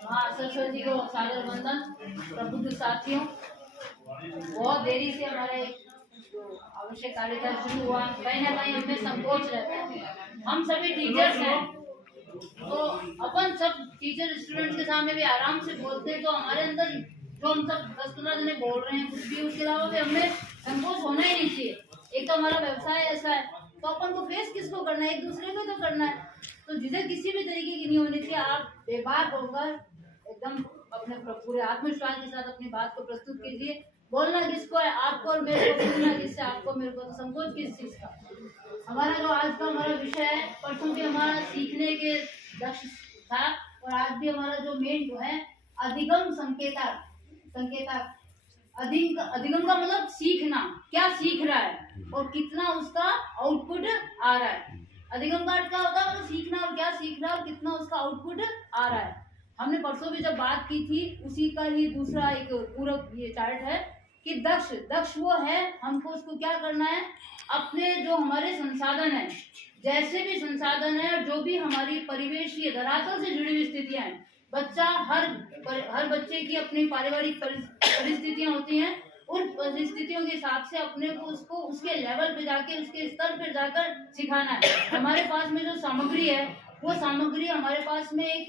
हाँ, सरस्वती को सादर वंदन। प्रभु के साथियों, बहुत देरी से हमारे जो आवश्यक कार्यक्रम शुरू हुआ, कहीं ना कहीं हमें संकोच रहता है। हम सभी टीचर्स हैं, तो अपन सब टीचर स्टूडेंट्स के सामने भी आराम से बोलते हैं, तो हमारे अंदर जो हम सब 10-15 जने बोल रहे हैं कुछ भी, उसके अलावा भी हमें संकोच होना ही नहीं चाहिए। एक तो हमारा व्यवसाय ऐसा है, तो अपन को फेस किसको करना है, एक दूसरे को तो करना है। तो जिसे किसी भी तरीके की नहीं होनी चाहिए। आप बेबाक होकर एकदम अपने पूरे आत्मविश्वास के साथ अपनी बात को प्रस्तुत कीजिए। बोलना किसको है, आपको और मेरे को, सुनना किससे, आपको मेरे को, तो संकोच किस चीज का। हमारा जो आज का हमारा विषय है, परसों भी हमारा सीखने के दक्ष था, और आज भी हमारा जो मेन जो है अधिगम संकेतक। अधिगम का मतलब सीखना, क्या सीख रहा है और कितना उसका आउटपुट आ रहा है। अधिगम का अर्थ क्या होता है, मतलब सीखना और क्या सीख रहा है और कितना उसका आउटपुट आ रहा है। हमने परसों भी जब बात की थी, उसी का ही दूसरा एक पूरक ये चार्ट है कि दक्ष वो है, हमको उसको क्या करना है, अपने जो हमारे संसाधन है, जैसे भी संसाधन है और जो भी हमारी परिवेशीय धरातल से जुड़ी हुई स्थितियां हैं, बच्चा हर बच्चे की अपनी पारिवारिक परिस्थितियां होती हैं, उन परिस्थितियों के हिसाब से अपने को उसको उसके लेवल पे जाके, उसके स्तर पे जाकर सिखाना है। हमारे पास में जो सामग्री है, वो सामग्री हमारे पास में एक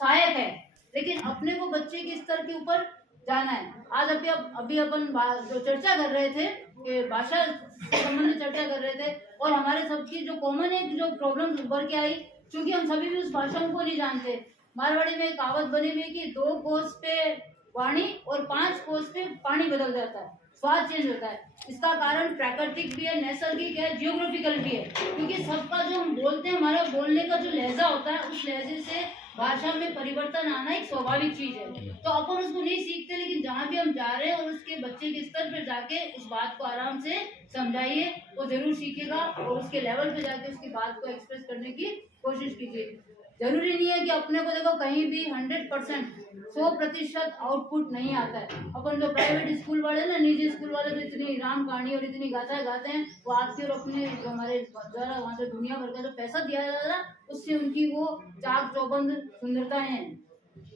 सहायक है, लेकिन अपने को बच्चे के स्तर के ऊपर जाना है। आज अभी अपन जो चर्चा कर रहे थे कि भाषा संबंधित चर्चा कर रहे थे, और हमारे सबकी जो कॉमन एक जो प्रॉब्लम उभर के आई, क्योंकि हम सभी भी उस भाषा को नहीं जानते। मारवाड़ी में कहावत बनी हुई कि 2 कोस पे वाणी और 5 कोस पे पानी बदल जाता है, स्वाद चेंज होता है। इसका कारण प्राकृतिक भी है, नैसर्गिक है, जियोग्राफिकल भी है, क्योंकि सबका जो हम बोलते हैं, हमारा बोलने का जो लहजा होता है, उस लहजे से भाषा में परिवर्तन आना एक स्वाभाविक चीज है। तो अपन उसको नहीं सीखते, लेकिन जहाँ भी हम जा रहे हैं और उसके बच्चे के स्तर पर जाके उस बात को आराम से समझाइए, वो जरूर सीखेगा, और उसके लेवल पे जाके उसकी बात को एक्सप्रेस करने की कोशिश कीजिए। जरूरी नहीं है कि अपने को देखो कहीं भी 100% आउटपुट नहीं आता है। अपन जो प्राइवेट स्कूल वाले ना, निजी स्कूल वाले जो इतनी राम कहानी और इतनी गाथाएं गाते हैं, वो आपके और अपने जो हमारे द्वारा वहाँ से दुनिया भर का जो पैसा दिया जा रहा है, उससे उनकी वो चाक चौबंद सुंदरताएं हैं।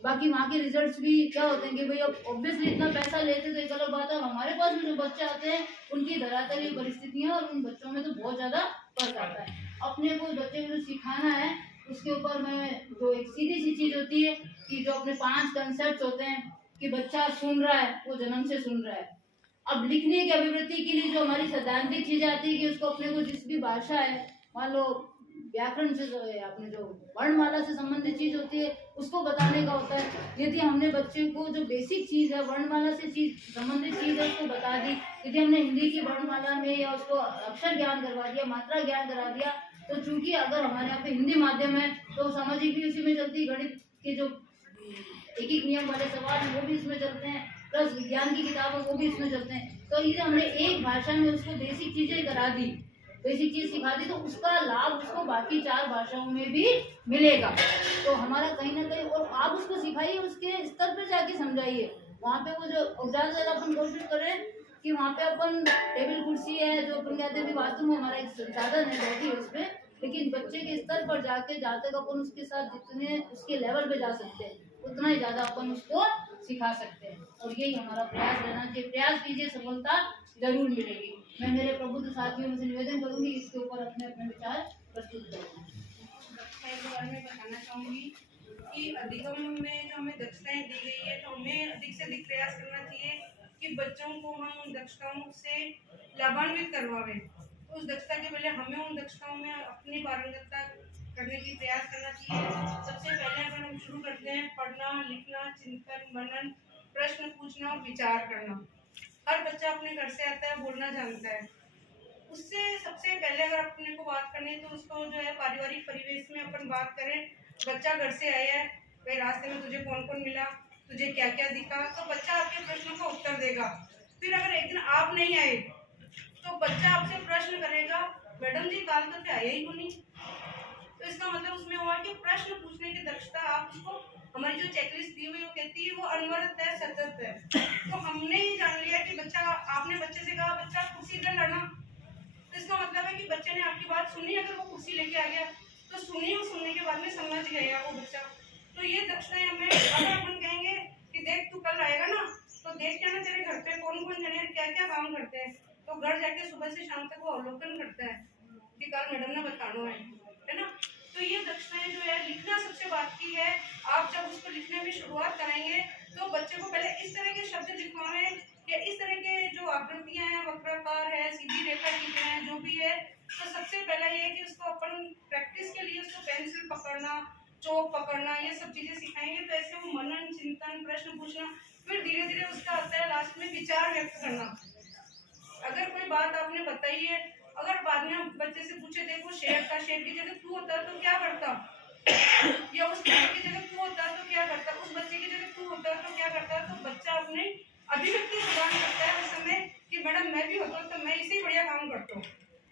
बाकी वहाँ के रिजल्ट्स भी क्या होते हैं कि भाई अब ऑब्वियसली इतना पैसा लेते तो एक अलग बात है, हमारे पास में जो बच्चे आते हैं उनकी धरातलीय परिस्थितियां और उन बच्चों में तो बहुत ज्यादा फर्क आता है। अपने को बच्चे को जो सिखाना है, उसके ऊपर में जो एक सीधी सी चीज होती है कि जो अपने 5 कंसेप्ट होते हैं कि बच्चा सुन रहा है, वो जन्म से सुन रहा है। अब लिखने की अभिवृत्ति के लिए जो हमारी सैद्धांतिक चीजें आती है कि उसको अपने को जिस भी भाषा है, मान लो व्याकरण से जो है, अपने जो वर्णमाला से संबंधित चीज होती है, उसको बताने का होता है। यदि हमने बच्चे को जो बेसिक चीज है, वर्णमाला से चीज संबंधित चीज है, उसको बता दी, यदि हमने हिंदी की वर्णमाला में या उसको अक्षर ज्ञान करवा दिया, मात्रा ज्ञान करा दिया, तो चूंकि अगर हमारे यहाँ पे हिंदी माध्यम है, तो सामाजिक भी उसी में चलती है, गणित के जो एक नियम वाले सवाल हैं वो भी इसमें चलते हैं, प्लस विज्ञान की किताबें वो भी इसमें चलते हैं। तो ये हमने एक भाषा में उसको बेसिक चीजें करा दी, बेसिक चीज सिखा दी, तो उसका लाभ उसको बाकी 4 भाषाओं में भी मिलेगा। तो हमारा कहीं ना कहीं, और आप उसको सिखाइए, उसके स्तर पर जाके समझाइए। वहाँ पे वो जो ज्यादा से ज्यादा अपन कोशिश करें कि वहाँ पे अपन टेबल कुर्सी है, जो अपन कहते हैं वास्तव में हमारा एक संसाधन है, बैठी है उस पर, लेकिन बच्चे के स्तर पर जाके जहाँ तक अपन उसके साथ जितने उसके लेवल पे जा सकते हैं, उतना ही ज्यादा अपन उसको सिखा सकते हैं। और यही हमारा प्रयास रहना चाहिए। प्रयास कीजिए, सफलता जरूर मिलेगी। मैं मेरे प्रबुद्ध साथियों से निवेदन करूंगी, इसके ऊपर अपने अपने विचार प्रस्तुत करें। दक्षताएं के बारे में बताना चाहूंगी कि अधिगम में जो हमें दक्षताएं दी गई है, तो हमें अधिक से अधिक प्रयास करना चाहिए कि बच्चों को हम उन दक्षताओं से लाभान्वित करवाएं। तो उस दक्षता के पहले हमें उन दक्षताओं में अपनी पारंगतता करने की प्रयास करना चाहिए। सबसे पहले अगर हम शुरू करते हैं पढ़ना, लिखना, चिंतन, मनन, प्रश्न पूछना और विचार करना। हर बच्चा अपने घर से आता है, बोलना जानता है। उससे सबसे पहले अगर अपने को बात करनी है, तो उसको जो है पारिवारिक परिवेश में अपन बात करें। बच्चा घर से आया है, भाई रास्ते में तुझे कौन कौन मिला, तुझे क्या क्या दिखा, तो बच्चा आपके प्रश्न का उत्तर देगा। फिर अगर एक दिन आप नहीं आए, तो बच्चा आपसे प्रश्न करेगा, मैडम जी काल तो आया ही नहीं। तो इसका मतलब उसमें हुआ कि प्रश्न पूछने की दक्षता आप उसको, हमारी जो चेकलिस्ट दी हुई वो कहती है वो अनवरत है, सतत है। तो हमने ही जान लिया कि बच्चा, आपने बच्चे से कहा बच्चा कुर्सी इधर लाना, तो इसका मतलब है कि बच्चे ने आपकी बात सुनी। अगर वो कुर्सी लेके आ गया, तो तो सुनी और सुनने के बाद में समझ गया वो बच्चा। तो ये दक्षताएं हमें, अगर अपन कहेंगे कि देख तू कल आएगा ना तो देख के ना तेरे घर पे कौन कौन जने क्या क्या काम करते हैं, तो घर जाके सुबह से शाम तक वो अवलोकन करता है कि कल मैडम ने बताना है ना। तो ये दक्षताएं जो है, लिखना सबसे बात की है। आप जब उसको लिखने में शुरुआत कराएंगे तो बच्चे को पहले इस तरह के शब्द लिखवाएं या इस तरह के जो आकृतियां हैं, वक्राकार है, सीधी रेखा खींचना है, जो भी है, तो सबसे पहला ये है कि उसको अपन प्रैक्टिस के लिए उसको पेंसिल पकड़ना, चौक पकड़ना, ये सब चीजें सिखाएंगे। तो ऐसे वो मनन, चिंतन, प्रश्न पूछना, फिर धीरे धीरे उसका आता है लास्ट में विचार व्यक्त करना। अगर कोई बात आपने बताई है, अगर बाद में हम बच्चे से पूछे देखो शेर था, शेर की जगह तू होता तो क्या करता, या उस शेर की जगह तू होता तो क्या करता, उस बच्चे की जगह तू होता तो क्या करता, तो बच्चा अपने अभिव्यक्ति प्रदान करता है उस समय कि मैडम मैं भी होता तो मैं इससे ही बढ़िया काम करता हूँ,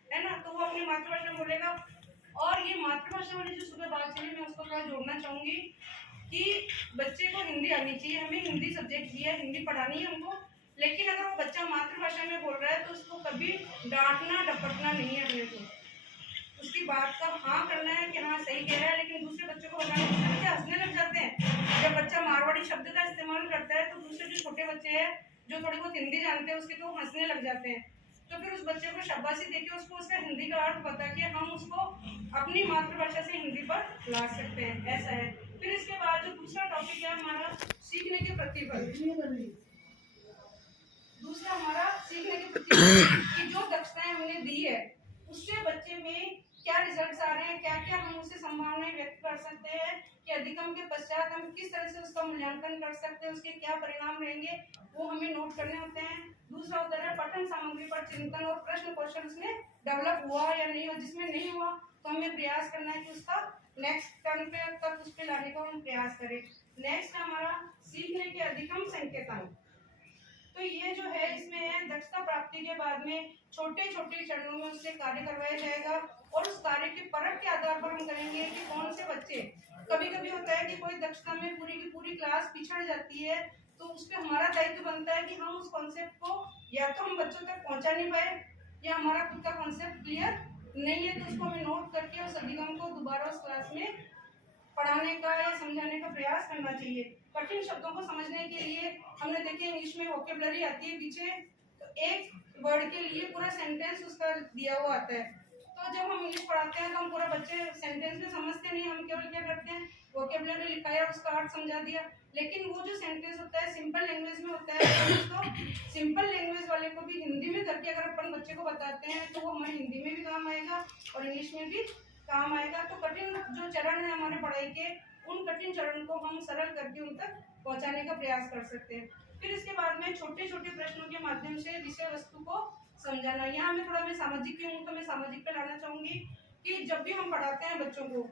है ना। तो वो अपनी मातृभाषा में बोलेगा। और ये मातृभाषा वाली जो सुबह बात चली, मैं उसको थोड़ा जोड़ना चाहूंगी कि बच्चे को हिंदी आनी चाहिए। हमें हिंदी सब्जेक्ट दिया है, हिंदी पढ़ानी है हमको, लेकिन अगर वो बच्चा मातृभाषा में बोल रहा है तो उसको कभी डांटना डपटना नहीं है अपने को। उसकी बात का हाँ करना है कि हाँ सही कह रहा है, लेकिन दूसरे बच्चों को बताना, दूसरे बच्चे हंसने लग जाते हैं जब बच्चा मारवाड़ी शब्द का इस्तेमाल करता है। तो दूसरे जो छोटे बच्चे हैं जो थोड़ी बहुत हिंदी जानते हैं उसके, तो वो हंसने लग जाते हैं। तो फिर उस बच्चे को शाबाशी देके उसको उसका हिंदी का अर्थ बता के हम उसको अपनी मातृभाषा से हिंदी पर ला सकते हैं, ऐसा है। फिर इसके बाद जो दूसरा टॉपिक है हमारा सीखने के प्रतिबल। दूसरा हमारा सीखने के प्रतिबल की जो दक्षताएं हमने दी है उससे बच्चे में क्या रिजल्ट्स आ रहे हैं, क्या क्या हम उससे संभावनाएं व्यक्त कर सकते हैं कि अधिगम के पश्चात हम किस तरह से उसका मूल्यांकन कर सकते हैं, उसके क्या परिणाम रहेंगे, वो हमें नोट करने होते हैं। दूसरा होता है पठन सामग्री पर चिंतन और प्रश्न कौशल उसमें डेवलप हुआ या नहीं हुआ। जिसमें नहीं हुआ तो हमें प्रयास करना है कि उसका नेक्स्ट टर्न पे तक उस पे लाने का हम प्रयास करें। नेक्स्ट हमारा सीखने के अधिगम संकेतांक। तो ये जो है इसमें है दक्षता प्राप्ति के बाद में छोटे छोटे चरणों में उससे कार्य करवाया जाएगा और उस कार्य के परख के आधार पर हम करेंगे कि कौन से बच्चे, कभी कभी होता है कि कोई दक्षता में पूरी की पूरी क्लास पिछड़ जाती है, तो उस पर हमारा दायित्व बनता है कि हम उस कॉन्सेप्ट को या तो हम बच्चों तक पहुंचा नहीं पाए या हमारा खुद का कॉन्सेप्ट क्लियर नहीं है, तो उसको हमें नोट करके उस अधिगम को दोबारा उस क्लास में पढ़ाने का या समझाने का प्रयास करना चाहिए। कठिन शब्दों को समझने के लिए हमने देखे इंग्लिश में वोकेबलरी आती है पीछे, तो एक वर्ड के लिए पूरा सेंटेंस उसका दिया हुआ आता है। तो जब हम इंग्लिश पढ़ाते हैं तो हम पूरा बच्चे सेंटेंस में समझते नहीं, हम केवल क्या करते हैं वोकेबलरी लिखाया उसका अर्थ समझा दिया। लेकिन वो जो सेंटेंस होता है सिंपल लैंग्वेज में होता है, तो उसको सिंपल लैंग्वेज वाले को भी हिंदी में करके अगर अपन बच्चे को बताते हैं तो वो हमारे हिंदी में भी काम आएगा और इंग्लिश में भी काम आएगा। तो कठिन जो चरण है हमारे पढ़ाई के, उन कठिन चरण को हम सरल करके उन तक पहुंचाने का प्रयास कर सकते हैं। फिर इसके बाद में छोटे छोटे प्रश्नों के माध्यम से विषय वस्तु को समझाना। यहाँ में थोड़ा मैं सामाजिक की हूँ तो मैं सामाजिक पे लाना चाहूंगी कि जब भी हम पढ़ाते हैं बच्चों को,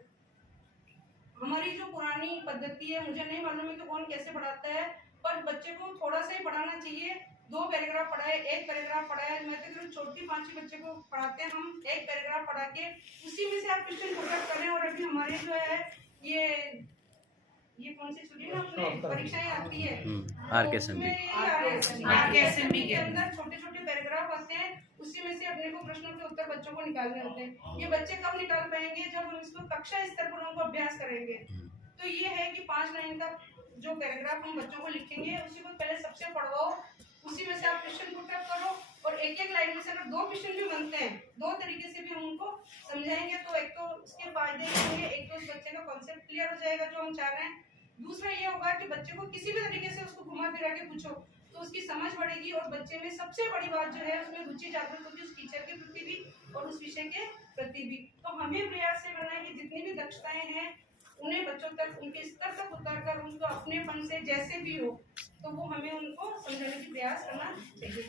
हमारी जो पुरानी पद्धति है, मुझे नहीं मालूम है कि कौन कैसे पढ़ाता है, पर बच्चे को थोड़ा सा ही पढ़ाना चाहिए। 2 पैराग्राफ पढ़ाए, 1 पैराग्राफ पढ़ाया, मैं तो छोटी 5 बच्चे को पढ़ाते हैं हम, 1 पैराग्राफ पढ़ा के उसी में से आप क्वेश्चन फोकस करें। और अभी हमारे जो है ये कौन सी छुट्टी ना अपने परीक्षाएं आती है आरकेएसएमबी के अंदर छोटे छोटे पैराग्राफ आते हैं, उसी में से अपने को प्रश्नों के उत्तर बच्चों को निकालने होते हैं। ये बच्चे कब निकाल पाएंगे, जब हम इसको कक्षा स्तर पर उनको अभ्यास करेंगे। तो ये है कि 5 लाइन का जो पैराग्राफ हम बच्चों को लिखेंगे उसी को पहले सबसे पढ़वाओ, उसी में से आप क्वेश्चन पुटअप करो और एक एक लाइन में से अगर 2 क्वेश्चन भी बनते हैं, 2 तरीके से भी हम उनको समझाएंगे तो एक तो इसके फायदे होंगे, एक तो उस बच्चे का कॉन्सेप्ट क्लियर हो जाएगा जो हम चाह रहे हैं। दूसरा ये होगा कि बच्चे को किसी भी तरीके से उसको घुमा फिरा के पूछो तो उसकी समझ बढ़ेगी और बच्चे में सबसे बड़ी बात जो है उसमें रुचि जागृत होगी उस टीचर के प्रति भी और उस विषय के प्रति भी। तो हमें प्रयास से करना है कि जितनी भी दक्षताएं हैं उन्हें बच्चों तक उनके स्तर तक उतार कर उनको अपनेपन से जैसे भी हो तो वो हमें उनको समझाने की प्रयास करना चाहिए।